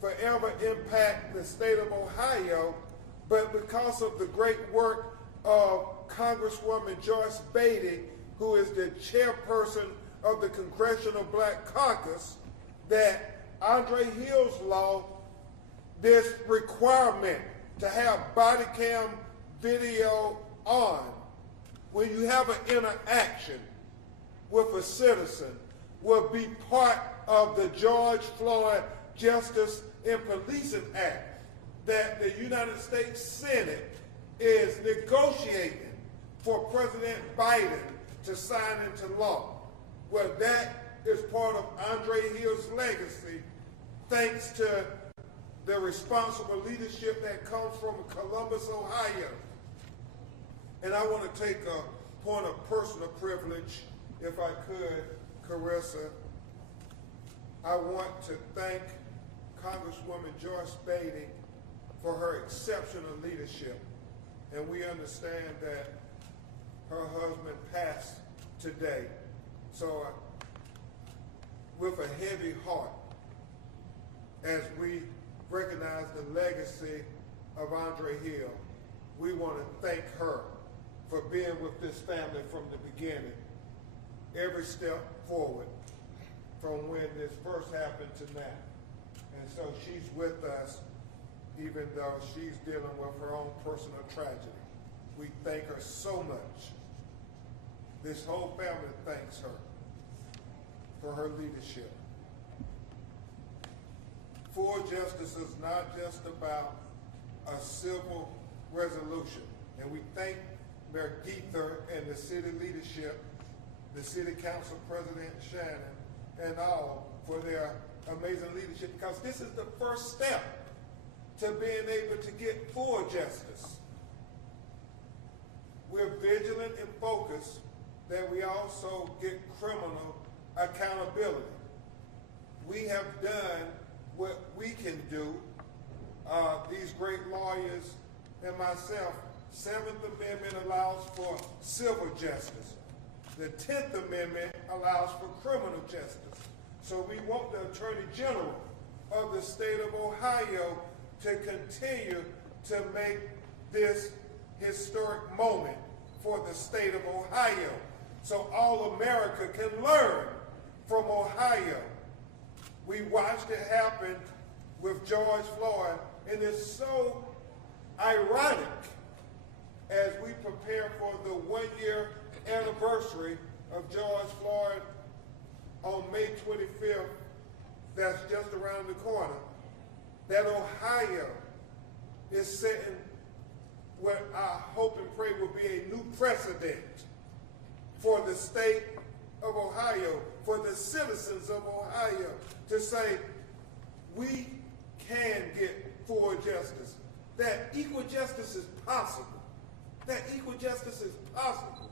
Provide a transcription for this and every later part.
forever impact the state of Ohio, but because of the great work of Congresswoman Joyce Beatty, who is the chairperson of the Congressional Black Caucus, that Andre Hill's law, this requirement to have body cam video on when you have an interaction with a citizen will be part of the George Floyd Justice in Policing Act that the United States Senate is negotiating for President Biden to sign into law. Well, that is part of Andre Hill's legacy, thanks to the responsible leadership that comes from Columbus, Ohio. And I want to take a point of personal privilege, if I could, Carissa. I want to thank Congresswoman Joyce Beatty for her exceptional leadership. And we understand that her husband passed today. So with a heavy heart, as we recognize the legacy of Andre Hill, we want to thank her for being with this family from the beginning, every step forward from when this first happened to now. And so she's with us even though she's dealing with her own personal tragedy. We thank her so much. This whole family thanks her for her leadership. Full justice is not just about a civil resolution. And we thank Mayor Geether and the city leadership, the city council president Shannon, and all for their amazing leadership, because this is the first step to being able to get full justice. We're vigilant and focused that we also get criminal accountability. We have done what we can do, these great lawyers and myself. 7th Amendment allows for civil justice. The 10th Amendment allows for criminal justice. So we want the Attorney General of the state of Ohio to continue to make this historic moment for the state of Ohio, so all America can learn from Ohio. We watched it happen with George Floyd, and it's so ironic as we prepare for the 1-year anniversary of George Floyd on May 25th, that's just around the corner, that Ohio is setting what I hope and pray will be a new precedent for the state of Ohio, for the citizens of Ohio, to say we can get full justice, that equal justice is possible, that equal justice is possible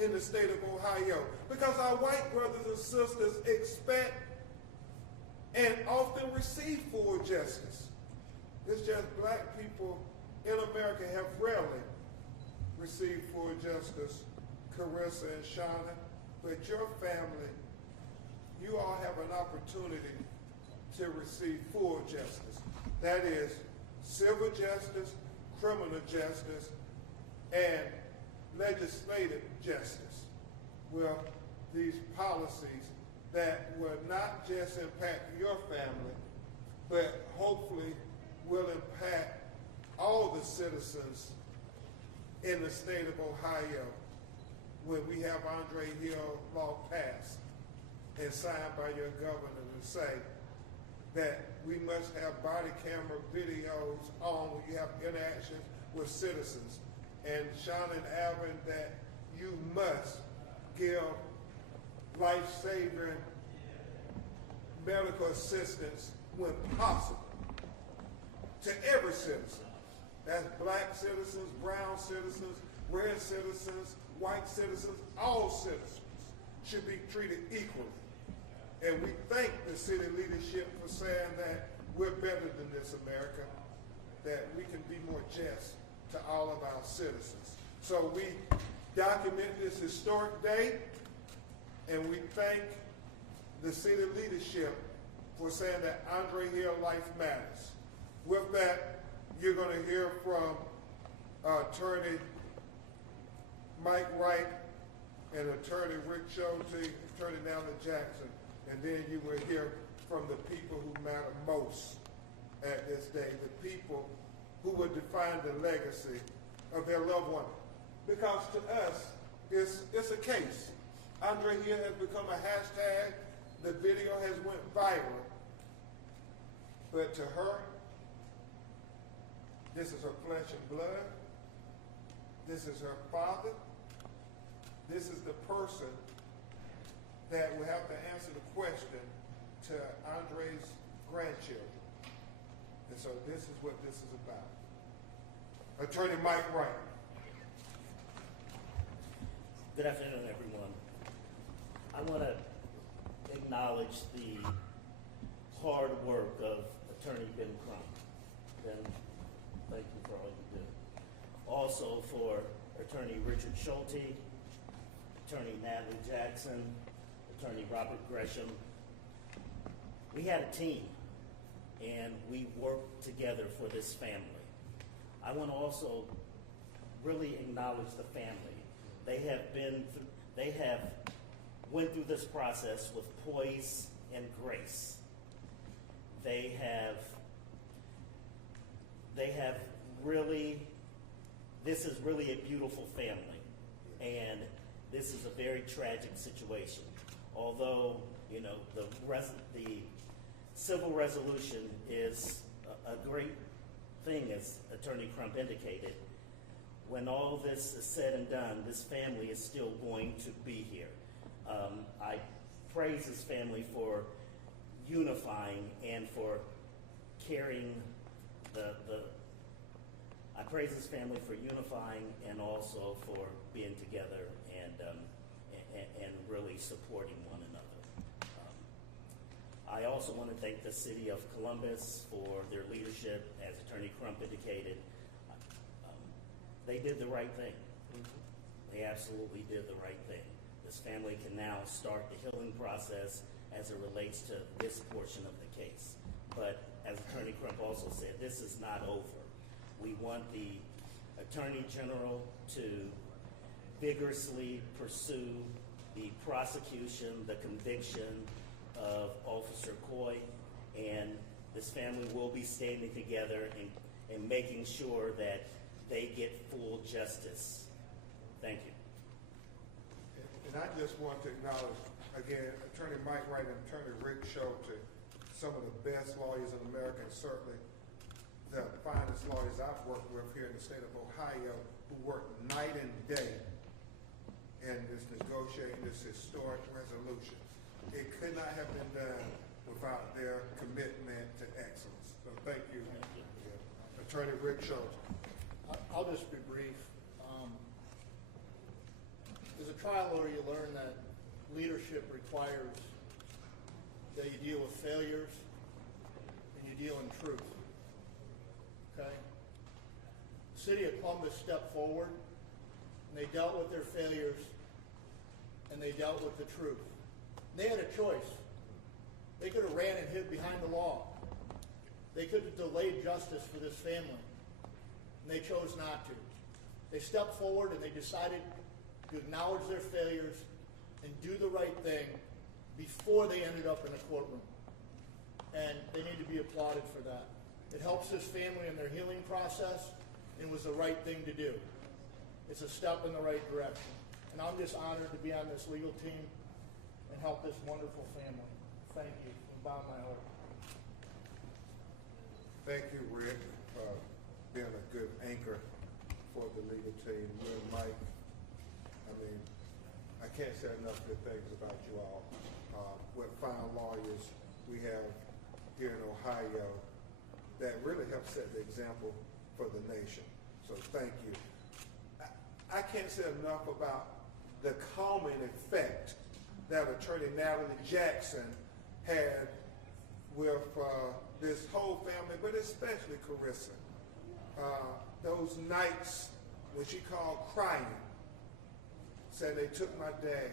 in the state of Ohio, because our white brothers and sisters expect and often receive full justice. It's just black people in America have rarely received full justice, Carissa and Shauna, but your family, you all have an opportunity to receive full justice. That is civil justice, criminal justice, and legislative justice. Well, these policies that will not just impact your family, but hopefully will impact all the citizens in the state of Ohio when we have Andre Hill law passed and signed by your governor to say that we must have body camera videos on when you have interactions with citizens. And Sean and Alvin, that you must give life-saving medical assistance when possible to every citizen. That's black citizens, brown citizens, red citizens, white citizens, all citizens should be treated equally. And we thank the city leadership for saying that we're better than this, America, that we can be more just to all of our citizens. So we document this historic day, and we thank the city leadership for saying that Andre Hill life matters. With that, you're going to hear from Attorney Mike Wright and Attorney Rick Schulte, Attorney Natalie Jackson, and then you will hear from the people who matter most at this day, the people who would define the legacy of their loved one. Because to us, it's a case. Andre Hill has become a hashtag. The video has went viral. But to her, this is her flesh and blood. This is her father. This is the person that will have to answer the question to Andre's grandchildren. And so this is what this is about. Attorney Mike Wright. Good afternoon, everyone. I want to acknowledge the hard work of Attorney Ben Crump. Ben, thank you for all you do. Also for Attorney Richard Schulte, Attorney Natalie Jackson, Attorney Robert Gresham. We had a team, and we worked together for this family. I want to also really acknowledge the family. They have went through this process with poise and grace. They have really, this is really a beautiful family, and this is a very tragic situation. Although, you know, the civil resolution is a great thing, as Attorney Crump indicated. When all this is said and done, this family is still going to be here. I praise this family for unifying and for carrying I praise this family for unifying and also for being together and really supporting one another. I also want to thank the City of Columbus for their leadership, as Attorney Crump indicated. They did the right thing. They absolutely did the right thing. This family can now start the healing process as it relates to this portion of the case. But as Attorney Crump also said, this is not over. We want the Attorney General to vigorously pursue the prosecution, the conviction of Officer Coy, and this family will be standing together and making sure that they get full justice. Thank you. And I just want to acknowledge, again, Attorney Mike Wright and Attorney Rick Schulte, some of the best lawyers in America, and certainly the finest lawyers I've worked with here in the state of Ohio, who work night and day in this negotiating this historic resolution. It could not have been done without their commitment to excellence. So thank you. Attorney Rick Schulte. I'll just be brief. As a trial lawyer, you learn that leadership requires that you deal with failures and you deal in truth. Okay? The City of Columbus stepped forward and they dealt with their failures and they dealt with the truth. And they had a choice. They could have ran and hid behind the law. They could have delayed justice for this family. And they chose not to. They stepped forward and they decided to acknowledge their failures and do the right thing before they ended up in a courtroom. And they need to be applauded for that. It helps this family in their healing process, and it was the right thing to do. It's a step in the right direction. And I'm just honored to be on this legal team and help this wonderful family. Thank you, from the bottom of my heart. Thank you, Rick, for being a good anchor for the legal team. You and Mike, I mean, I can't say enough good things about you all. What fine lawyers we have here in Ohio that really help set the example for the nation. So thank you. I can't say enough about the calming effect that Attorney Natalie Jackson had with this whole family, but especially Carissa. Those nights when she called crying, said they took my dad.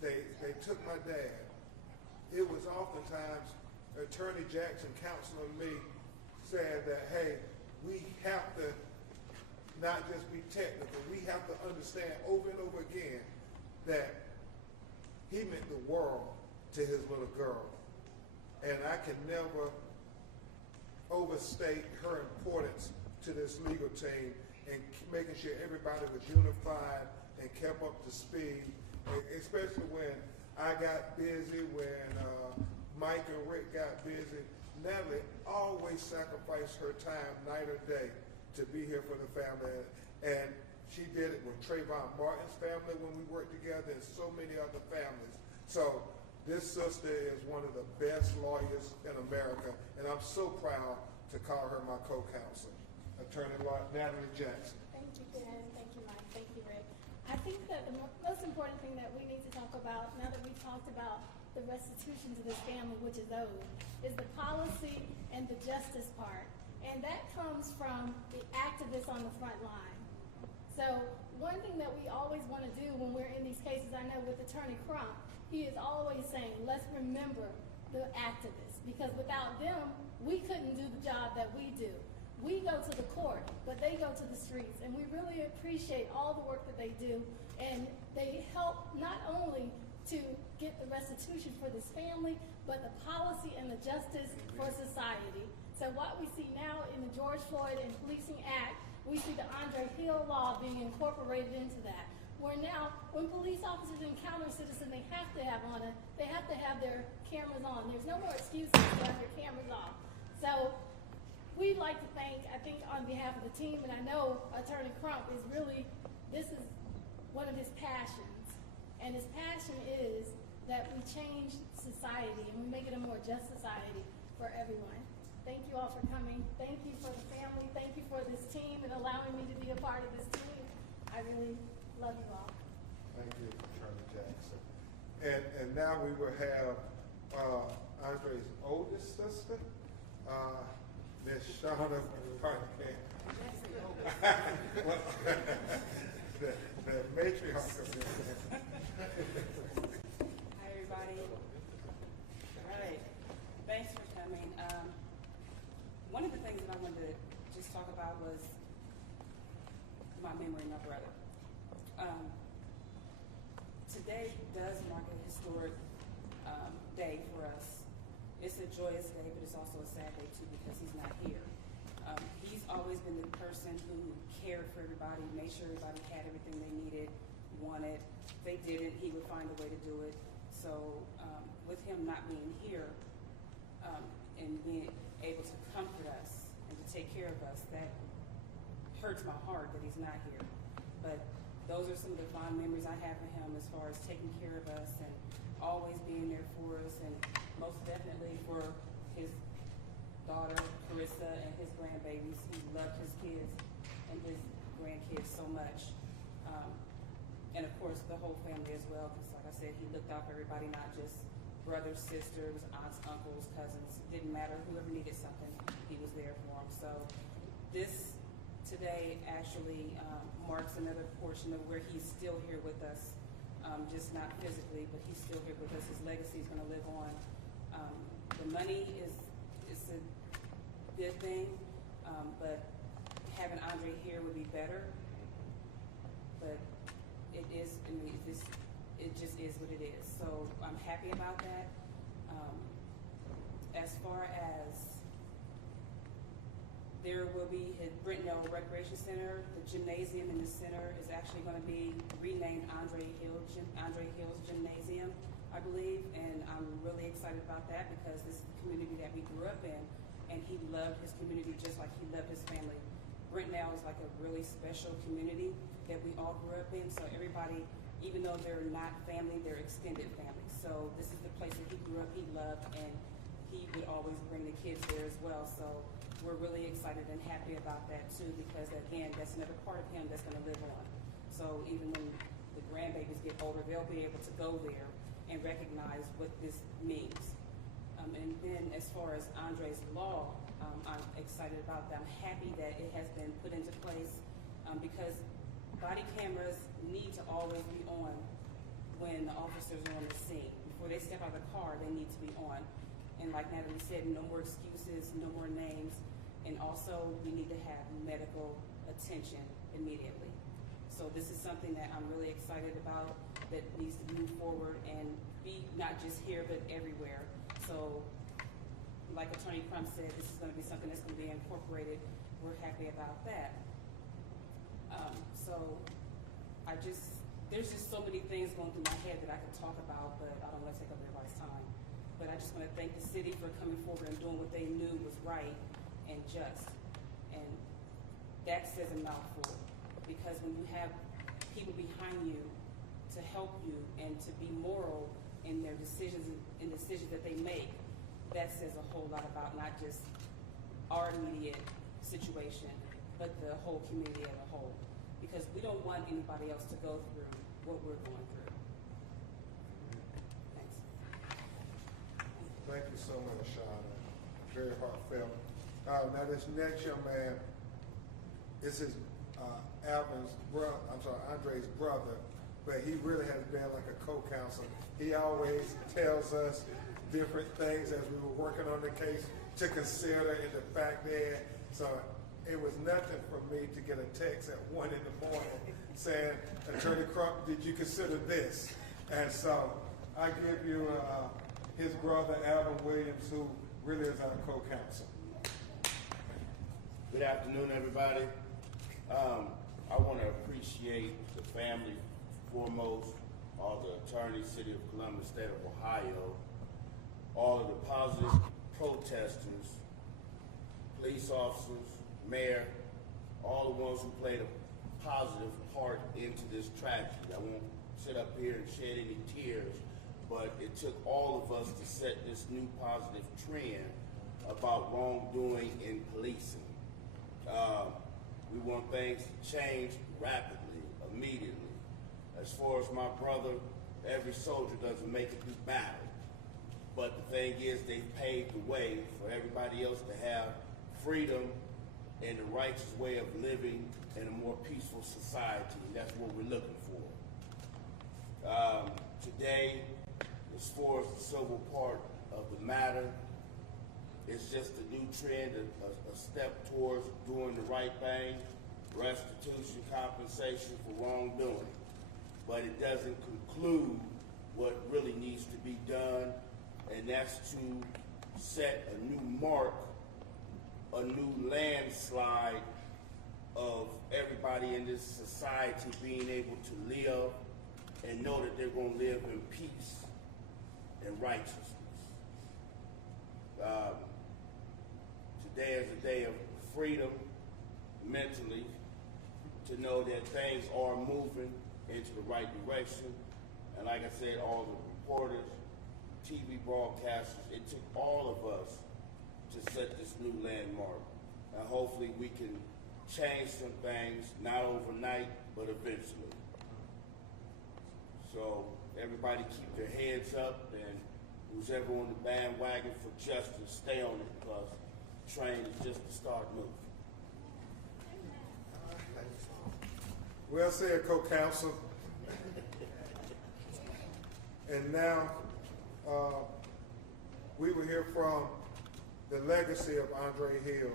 They took my dad. it was oftentimes Attorney Jackson counseling me said that, hey, we have to not just be technical, we have to understand over and over again that he meant the world to his little girl. And I can never overstate her importance to this legal team and making sure everybody was unified and kept up to speed, especially when I got busy, when Mike and Rick got busy. Natalie always sacrificed her time night or day to be here for the family. And she did it with Trayvon Martin's family when we worked together and so many other families. So this sister is one of the best lawyers in America, and I'm so proud to call her my co-counsel, Attorney Natalie Jackson. Thank you, Dan. Thank you, Mike. Thank you, Rick. I think that the most important thing that we need to talk about, now that we've talked about the restitution to this family, which is owed, is the policy and the justice part. And that comes from the activists on the front line. So one thing that we always want to do when we're in these cases, I know with Attorney Crump, he is always saying, let's remember the activists, because without them, we couldn't do the job that we do. We go to the court, but they go to the streets, and we really appreciate all the work that they do, and they help not only to get the restitution for this family, but the policy and the justice for society. So what we see now in the George Floyd and Policing Act, we see the Andre Hill law being incorporated into that. Where now, when police officers encounter a citizen, they have to have their cameras on. There's no more excuses to have their cameras off. So we'd like to thank, I think on behalf of the team, and I know Attorney Crump is really, this is one of his passions. And his passion is that we change society and we make it a more just society for everyone. Thank you all for coming. Thank you for the family. Thank you for this team and allowing me to be a part of this team. I really love you all. Thank you, Attorney Jackson. And now we will have Andre's oldest sister, Miss Shauna Parker. the matriarch of this. Hi, everybody. All right. Thanks for coming. One of the things that I wanted to just talk about was my memory of my brother. Today does mark a historic day for us. It's a joyous day, but it's also a sad day too because he's not here. He's always been the person who cared for everybody, made sure everybody had everything they needed, wanted. If they didn't, he would find a way to do it. So with him not being here and being able to comfort us and to take care of us, that hurts my heart that he's not here. But those are some of the fond memories I have of him as far as taking care of us and always being there for us, and most definitely for his daughter, Carissa, and his grandbabies. He loved his kids and his grandkids so much. And of course, the whole family as well, because like I said, he looked out for everybody, not just brothers, sisters, aunts, uncles, cousins. It didn't matter. Whoever needed something, he was there for them. So this today actually marks another portion of where he's still here with us, just not physically, but he's still here with us. His legacy is going to live on. The money is a good thing, but having Andre here would be better. But it is, I mean, it just is what it is. So I'm happy about that. As far as there will be his Brentnell Recreation Center, the gymnasium in the center is actually going to be renamed Andre Hill's Gymnasium, I believe, and I'm really excited about that because this is the community that we grew up in, and he loved his community just like he loved his family. Brentnell is like a really special community that we all grew up in, so everybody, even though they're not family, they're extended family. So this is the place that he grew up, he loved, and he would always bring the kids there as well. So we're really excited and happy about that too, because again, that's another part of him that's going to live on. So even when the grandbabies get older, they'll be able to go there and recognize what this means. And then as far as Andre's law, I'm excited about that. I'm happy that it has been put into place because body cameras need to always be on when the officers are on the scene before they step out of the car, they need to be on. And like Natalie said, no more excuses, no more names, and also we need to have medical attention immediately. So this is something that I'm really excited about, that needs to move forward and be not just here but everywhere. So like Attorney Crum said, this is going to be something that's going to be incorporated. We're happy about that. So there's just so many things going through my head that I could talk about, but I don't want to take up everybody's time. But I just want to thank the city for coming forward and doing what they knew was right and just. And that says a mouthful, because when you have people behind you to help you and to be moral in their decisions and decisions that they make, that says a whole lot about not just our immediate situation, but the whole community as a whole. Because we don't want anybody else to go through what we're going through. Thanks. Thank you so much, Shauna. Very heartfelt. Now this next young man is his Andre's brother, but he really has been like a co-counsel. He always tells us different things as we were working on the case to consider and to factor in. So it was nothing for me to get a text at 1 in the morning saying, Attorney Crump, did you consider this? And so I give you his brother, Alvin Williams, who really is our co-counsel. Good afternoon, everybody. I want to appreciate the family foremost, all the attorneys, City of Columbus, State of Ohio, all of the positive protesters, police officers, mayor, all the ones who played a positive part into this tragedy. I won't sit up here and shed any tears, but it took all of us to set this new positive trend about wrongdoing in policing. We want things to change rapidly, immediately. As far as my brother, every soldier doesn't make it through battle. But the thing is, they've paved the way for everybody else to have freedom and the righteous way of living in a more peaceful society. That's what we're looking for. Today, as far as the civil part of the matter, it's just a new trend, a step towards doing the right thing, restitution, compensation for wrongdoing. But it doesn't conclude what really needs to be done, and that's to set a new mark, a new landslide of everybody in this society being able to live and know that they're going to live in peace and righteousness. Today is a day of freedom mentally, to know that things are moving into the right direction. And like I said, all the reporters, TV broadcasters, it took all of us to set this new landmark. And hopefully we can change some things, not overnight, but eventually. So everybody keep their heads up, and who's ever on the bandwagon for justice, stay on it, because the train is just to start moving. Well said, co-counsel. And now we will hear from the legacy of Andre Hill.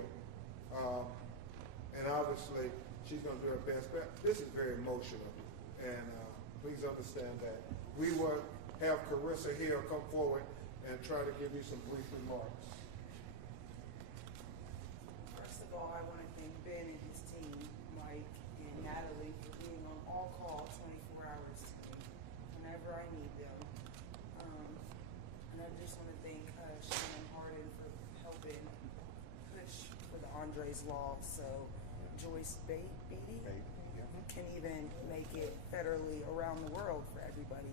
And obviously, she's going to do her best. But this is very emotional. And please understand that. We will have Carissa Hill come forward and try to give you some brief remarks. First of all, I want to thank Ben and his team, Mike and Natalie, for being on all call 24 hours today, whenever I need them. And I just want to thank Shannon Harden for helping push for the Andre's Law, so Joyce Beatty can even make it federally around the world for everybody.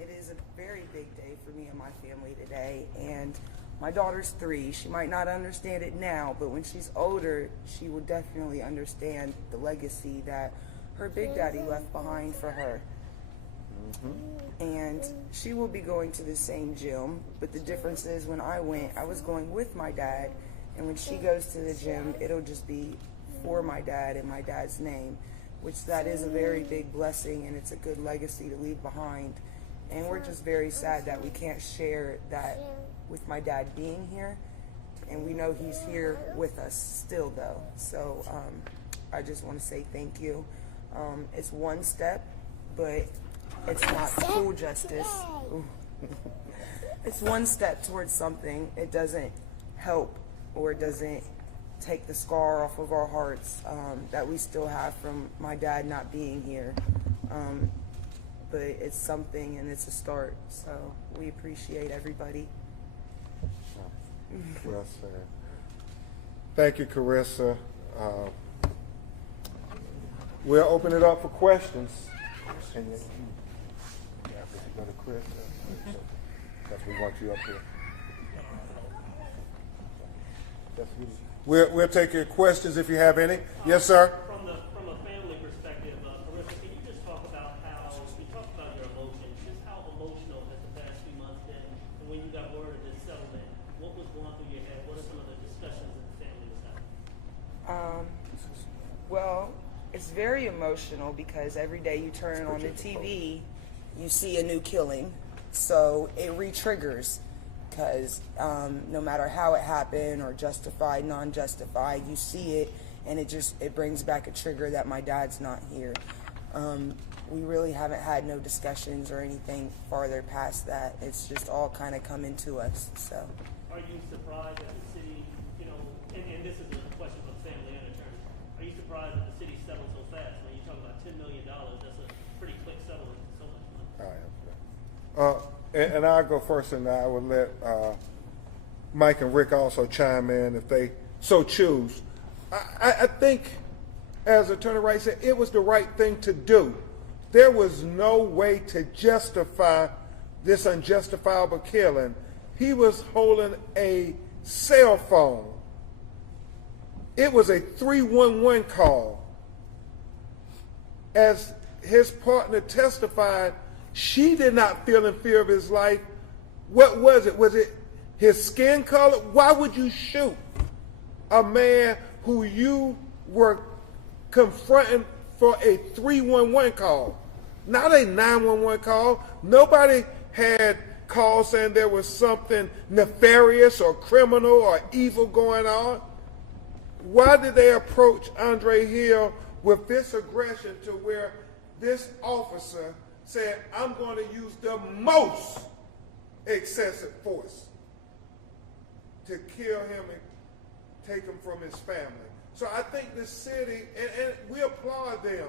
It is a very big day for me and my family today, and my daughter's 3. She might not understand it now, but when she's older, she will definitely understand the legacy that her big daddy left behind for her. And she will be going to the same gym, but the difference is when I went, I was going with my dad, and when she goes to the gym, it'll just be for my dad in my dad's name, which that is a very big blessing, and it's a good legacy to leave behind. And we're just very sad that we can't share that with my dad being here. And we know he's here with us still, though. So I just want to say thank you. It's one step, but it's not full justice. It's one step towards something. It doesn't help, or it doesn't take the scar off of our hearts that we still have from my dad not being here. But it's something, and it's a start. So we appreciate everybody. Well said. Thank you, Carissa. We'll open it up for questions. And you go to Chris. That's we want you up here. We'll take your questions if you have any. Yes, sir. From a family perspective, Carissa, can you just talk about how you talked about your emotions, just how emotional has the past few months been, and when you got word of this settlement, what was going through your head? What are some of the discussions that the family was having? Well, it's very emotional because every day you turn on the TV, you see a new killing. So it re-triggers because no matter how it happened or justified, non-justified, you see it and it brings back a trigger that my dad's not here. We really haven't had no discussions or anything farther past that. It's just all kind of coming to us. So. Are you surprised that the city, and this is a question for the family and attorney, are you surprised that the city settled so fast? When you talk about $10 million, that's a pretty quick settlement for so much money. All right. And I'll go first, and I will let Mike and Rick also chime in if they so choose. I think, as Attorney Wright said, it was the right thing to do. There was no way to justify this unjustifiable killing. He was holding a cell phone. It was a 311 call. As his partner testified, she did not feel in fear of his life. What was it? Was it his skin color? Why would you shoot a man who you were confronting for a 311 call? Not a 911 call. Nobody had calls saying there was something nefarious or criminal or evil going on. Why did they approach Andre Hill with this aggression to where this officer said, I'm going to use the most excessive force to kill him and take him from his family? So I think the city, and we applaud them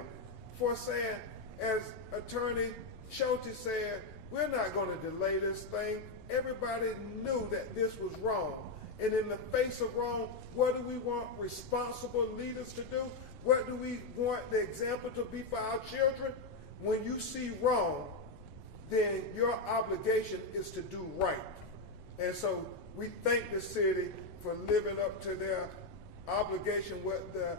for saying, as Attorney Schulte said, we're not going to delay this thing. Everybody knew that this was wrong. And in the face of wrong, what do we want responsible leaders to do? What do we want the example to be for our children? When you see wrong, then your obligation is to do right. And so we thank the city for living up to their obligation, what the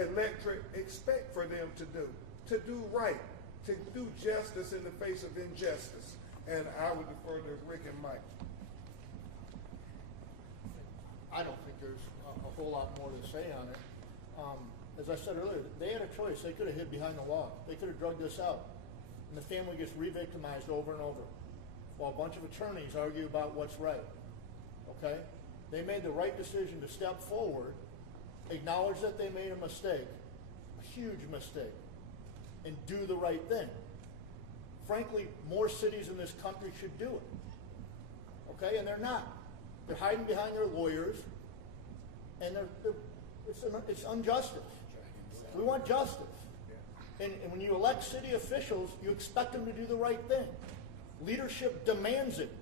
electorate expect for them to do right, to do justice in the face of injustice. And I would defer to Rick and Mike. I don't think there's a whole lot more to say on it. As I said earlier, they had a choice. They could have hid behind the wall. They could have drugged this out. And the family gets re-victimized over and over while a bunch of attorneys argue about what's right. Okay? They made the right decision to step forward, acknowledge that they made a mistake, a huge mistake, and do the right thing. Frankly, more cities in this country should do it. Okay? And they're not. They're hiding behind their lawyers, and it's injustice. We want justice. And when you elect city officials, you expect them to do the right thing. Leadership demands it.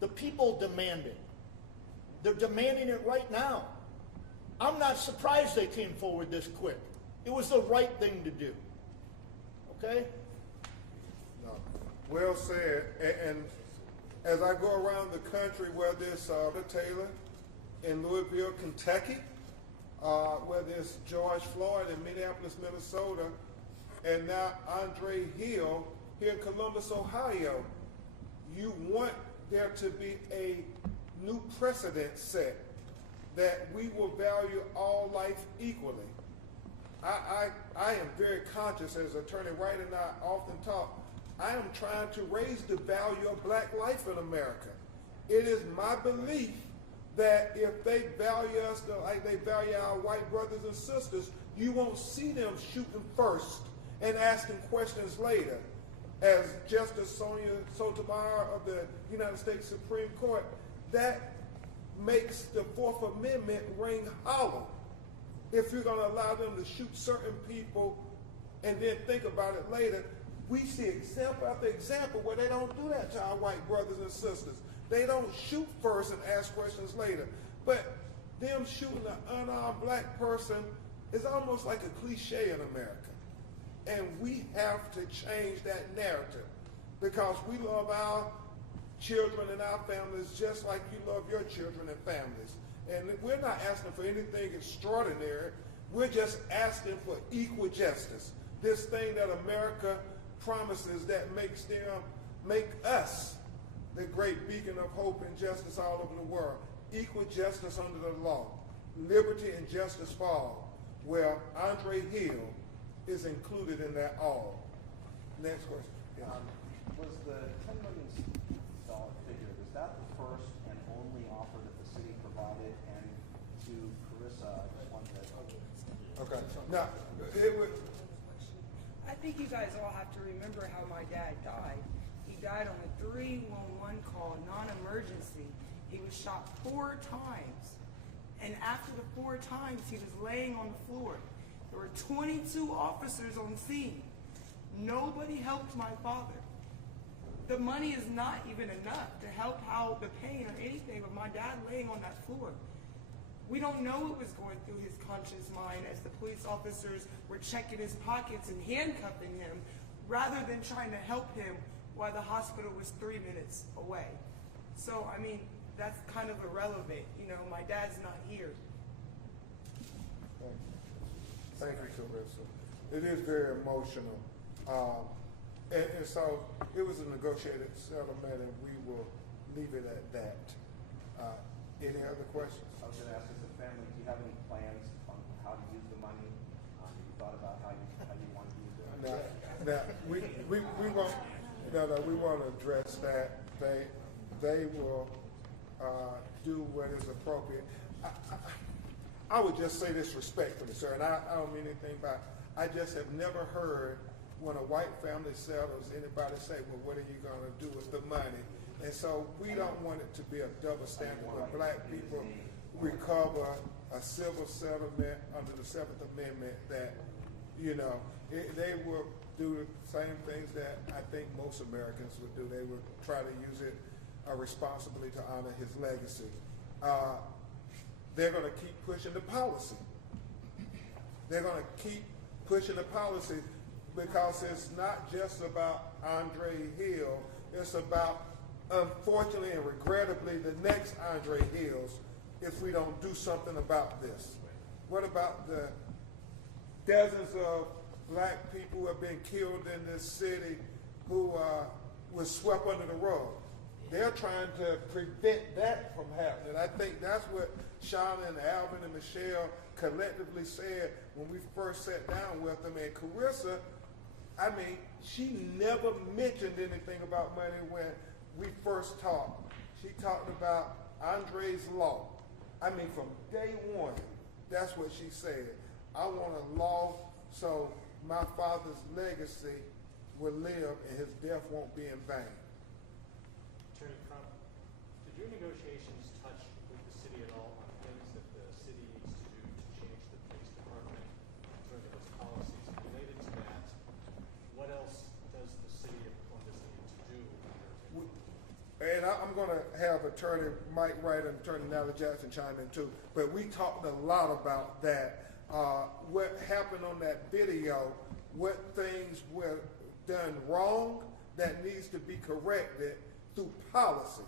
The people demand it. They're demanding it right now. I'm not surprised they came forward this quick. It was the right thing to do. Okay? No. Well said. And as I go around the country, whether it's Taylor in Louisville, Kentucky, whether it's George Floyd in Minneapolis, Minnesota, and now Andre Hill here in Columbus, Ohio, you want there to be a new precedent set that we will value all life equally. I am very conscious, as Attorney Wright and I often talk, I am trying to raise the value of black life in America. It is my belief that if they value us like they value our white brothers and sisters, you won't see them shooting first and asking questions later. As Justice Sonia Sotomayor of the United States Supreme Court, that makes the Fourth Amendment ring hollow. If you're going to allow them to shoot certain people and then think about it later, we see example after example where they don't do that to our white brothers and sisters. They don't shoot first and ask questions later. But them shooting an unarmed black person is almost like a cliche in America. And we have to change that narrative because we love our children and our families just like you love your children and families. And we're not asking for anything extraordinary. We're just asking for equal justice. This thing that America promises that make us the great beacon of hope and justice all over the world. Equal justice under the law. Liberty and justice for all. Well, Andre Hill is included in that all. Next question. Yeah. Was the $10 million figure, was that the first and only offer that the city provided? And to Carissa, I just wanted to... Okay. Now, it would... I think you guys all have to remember how my dad died. He died on a 311 call, non-emergency. He was shot 4 times. And after the 4 times, he was laying on the floor. There were 22 officers on scene. Nobody helped my father. The money is not even enough to help out the pain or anything of my dad laying on that floor. We don't know what was going through his conscious mind as the police officers were checking his pockets and handcuffing him rather than trying to help him while the hospital was 3 minutes away. So, I mean, that's kind of irrelevant. You know, my dad's not here. Thank you, Carissa. It is very emotional. And so it was a negotiated settlement, and we will leave it at that. Any other questions? I was going to ask, as a family, do you have any plans on how to use the money? Have you thought about how you want to use it? Now we won't. No, we won't address that. They will do what is appropriate. I would just say this respectfully, sir, and I don't mean anything by. I just have never heard when a white family settles anybody say, "Well, what are you going to do with the money?" And so we don't want it to be a double standard when black people recover a civil settlement under the 7th Amendment that, you know, they will do the same things that I think most Americans would do. They would try to use it responsibly to honor his legacy. They're going to keep pushing the policy. They're going to keep pushing the policy because it's not just about Andre Hill. It's about, unfortunately and regrettably, the next Andre Hills if we don't do something about this. What about the dozens of black people who have been killed in this city who was swept under the rug? They're trying to prevent that from happening. I think that's what Shauna and Alvin and Michelle collectively said when we first sat down with them. And Carissa, I mean, she never mentioned anything about money when we first talked. She talked about Andre's law. I mean, from day one, that's what she said. I want a law so my father's legacy will live and his death won't be in vain. Attorney Crump, did your negotiations touch with the city at all on things that the city needs to do to change the police department in terms of its policies? Related to that, what else does the city of Columbus need to do? And I'm going to have Attorney Mike Wright and Attorney Natalie Jackson chime in too. But we talked a lot about that. What happened on that video, what things were done wrong that needs to be corrected through policy.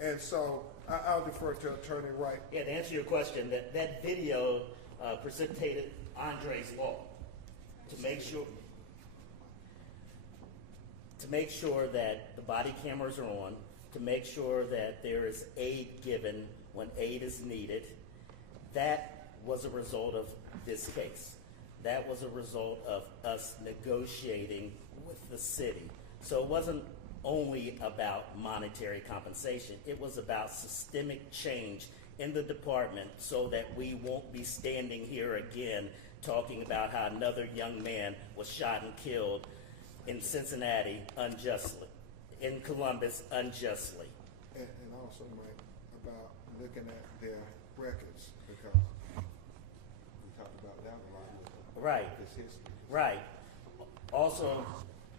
And so I'll defer to Attorney Wright. Yeah, to answer your question, that video precipitated Andre's law to make sure that the body cameras are on, to make sure that there is aid given when aid is needed. That was a result of this case. That was a result of us negotiating with the city. So it wasn't only about monetary compensation, it was about systemic change in the department so that we won't be standing here again talking about how another young man was shot and killed in Cincinnati unjustly, in Columbus unjustly. And also, Mike, about looking at their records, because we talked about that a lot with Right. this history. Right. Also,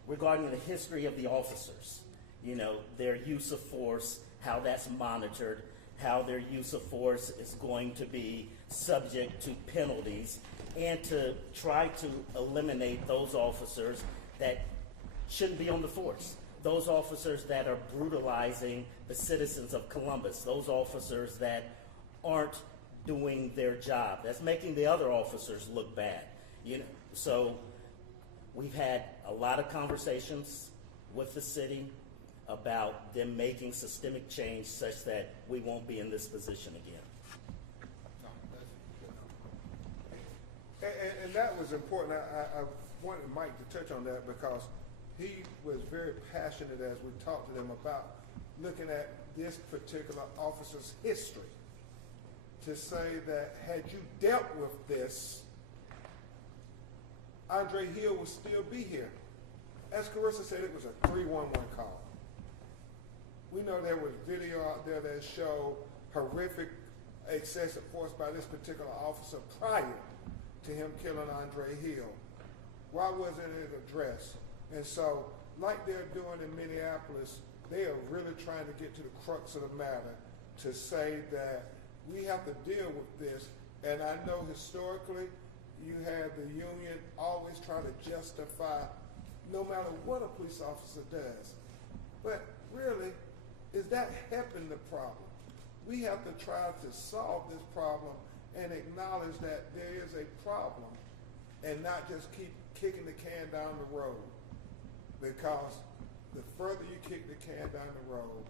regarding the history of the officers, you know, their use of force, how that's monitored, how their use of force is going to be subject to penalties, and to try to eliminate those officers that shouldn't be on the force. Those officers that are brutalizing the citizens of Columbus, those officers that aren't doing their job, that's making the other officers look bad. You know, so we've had a lot of conversations with the city about them making systemic change such that we won't be in this position again. And that was important. I wanted Mike to touch on that because he was very passionate as we talked to them about looking at this particular officer's history to say that had you dealt with this, Andre Hill would still be here. As Carissa said, it was a 311 call. We know there was video out there that showed horrific excessive force by this particular officer prior to him killing Andre Hill. Why wasn't it addressed? And so, like they're doing in Minneapolis, they are really trying to get to the crux of the matter to say that we have to deal with this. And I know historically, you had the union always try to justify no matter what a police officer does. But really, is that helping the problem? We have to try to solve this problem and acknowledge that there is a problem and not just keep kicking the can down the road. Because the further you kick the can down the road,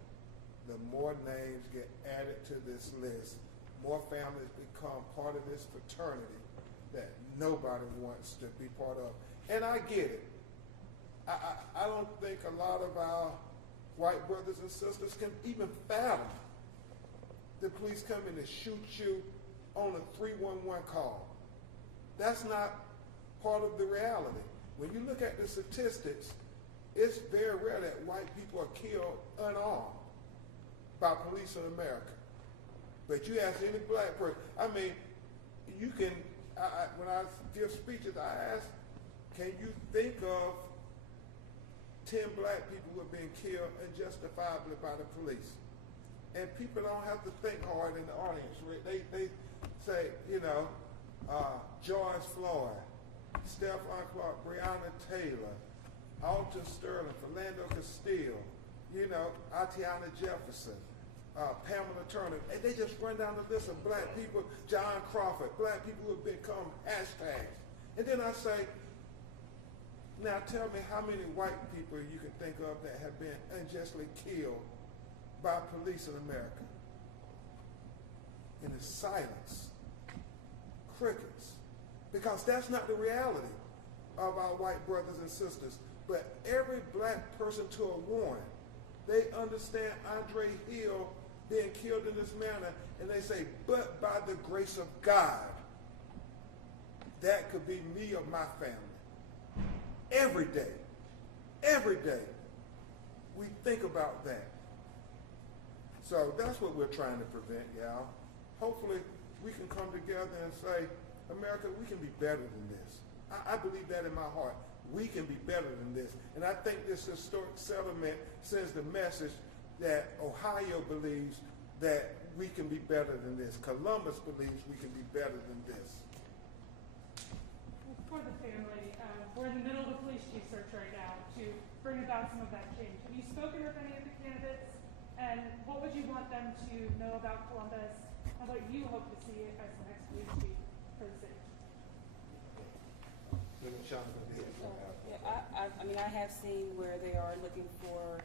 the more names get added to this list. More families become part of this fraternity that nobody wants to be part of. And I get it. I don't think a lot of our white brothers and sisters can even fathom the police coming to shoot you on a 311 call. That's not part of the reality. When you look at the statistics, it's very rare that white people are killed unarmed by police in America. But you ask any black person, I mean, you can, when I give speeches, I ask, can you think of 10 black people who have been killed unjustifiably by the police? And people don't have to think hard in the audience. They say, you know, George Floyd, Stephon Clark, Breonna Taylor, Alton Sterling, Philando Castile, you know, Atiana Jefferson, Pamela Turner. And they just run down the list of black people, John Crawford, black people who have become hashtags. And then I say, now tell me how many white people you can think of that have been unjustly killed by police in America. And it's silence. Crickets. Because that's not the reality of our white brothers and sisters. But every black person to a warrant, they understand Andre Hill being killed in this manner, and they say, but by the grace of God, that could be me or my family. Every day, we think about that. So that's what we're trying to prevent, y'all. Hopefully, we can come together and say, America, we can be better than this. I believe that in my heart. We can be better than this. And I think this historic settlement sends the message that Ohio believes that we can be better than this. Columbus believes we can be better than this. For the family, we're in the middle of a police chief search right now to bring about some of that change. Have you spoken with any of the candidates? And what would you want them to know about Columbus? How about you hope to see it as the next police chief for the city? I mean, I have seen where they are looking for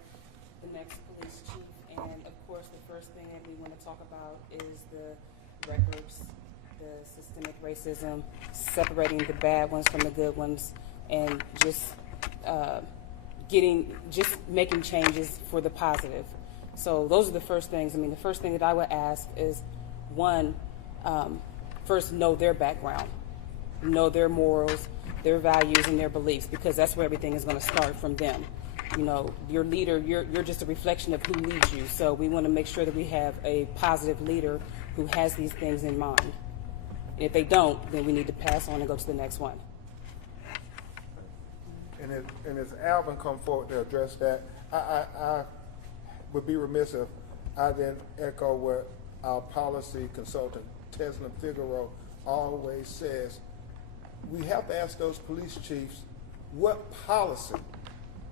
the next police chief, and of course, the first thing that we want to talk about is the records, the systemic racism, separating the bad ones from the good ones, and just just making changes for the positive. So those are the first things. I mean, the first thing that I would ask is, one, first know their background, know their morals, their values, and their beliefs, because that's where everything is going to start, from them. You know, your leader, you're just a reflection of who leads you. So we want to make sure that we have a positive leader who has these things in mind. And if they don't, then we need to pass on and go to the next one. And as Alvin come forward to address that, I would be remiss if I didn't echo what our policy consultant, Tesla Figueroa, always says. We have to ask those police chiefs, what policy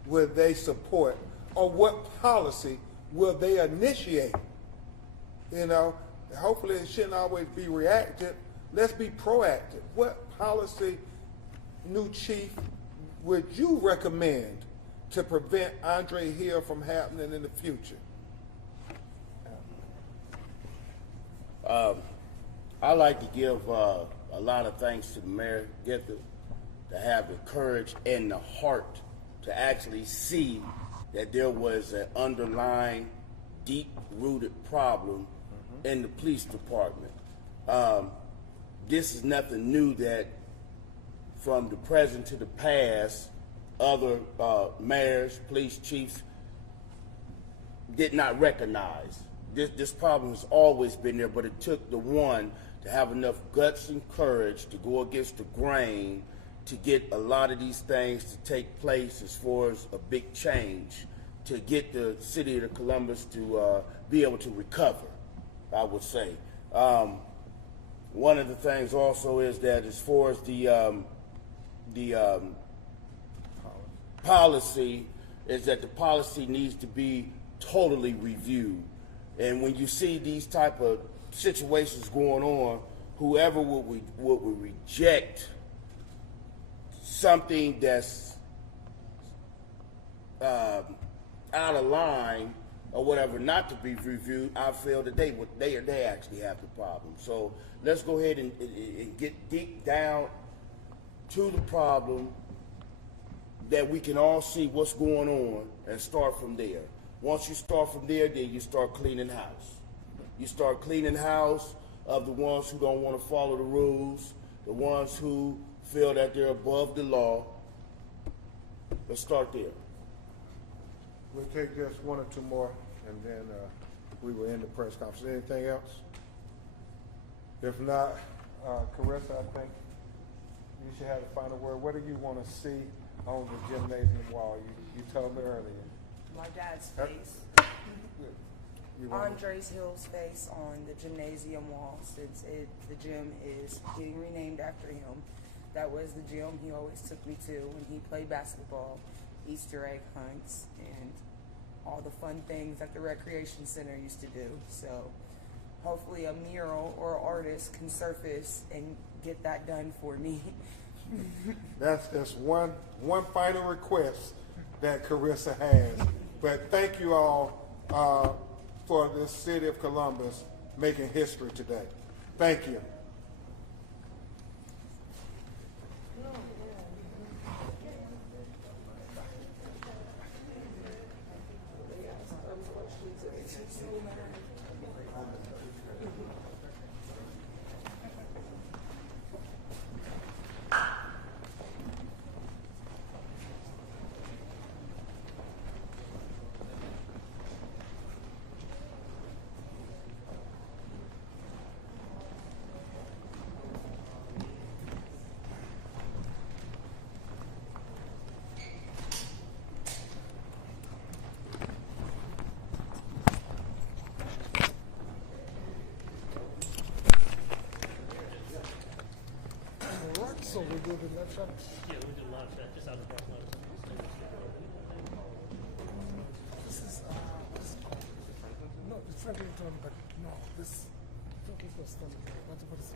will they support, or what policy will they initiate? You know, hopefully it shouldn't always be reactive. Let's be proactive. What policy, new chief, would you recommend to prevent Andre Hill from happening in the future? I like to give a lot of thanks to Mayor Githel to have the courage and the heart to actually see that there was an underlying, deep-rooted problem in the police department. This is nothing new that from the present to the past, other mayors, police chiefs did not recognize. This problem has always been there, but it took the one to have enough guts and courage to go against the grain to get a lot of these things to take place as far as a big change, to get the city of Columbus to be able to recover, I would say. One of the things also is that as far as the policy, is that the policy needs to be totally reviewed. And when you see these type of situations going on, whoever would reject something that's out of line or whatever, not to be reviewed, I feel that they actually have the problem. So let's go ahead and get deep down to the problem, that we can all see what's going on and start from there. Once you start from there, then you start cleaning house. You start cleaning house of the ones who don't want to follow the rules, the ones who feel that they're above the law. Let's start there. We'll take just one or two more, and then we will end the press conference. Anything else? If not, Carissa, I think you should have the final word. What do you want to see on the gymnasium wall? You told me earlier. My dad's face. Andres Hill's face on the gymnasium wall, since the gym is getting renamed after him. That was the gym he always took me to when he played basketball, Easter egg hunts, and all the fun things that the recreation center used to do. So hopefully a mural or artist can surface and get that done for me. That's one final request that Carissa has. But thank you all for the city of Columbus making history today. Thank you. So we do the left shot? Yeah, we do a lot of that, just out of the parking lot. This is, what's it called? No, it's Franklin, but no, this was done. What is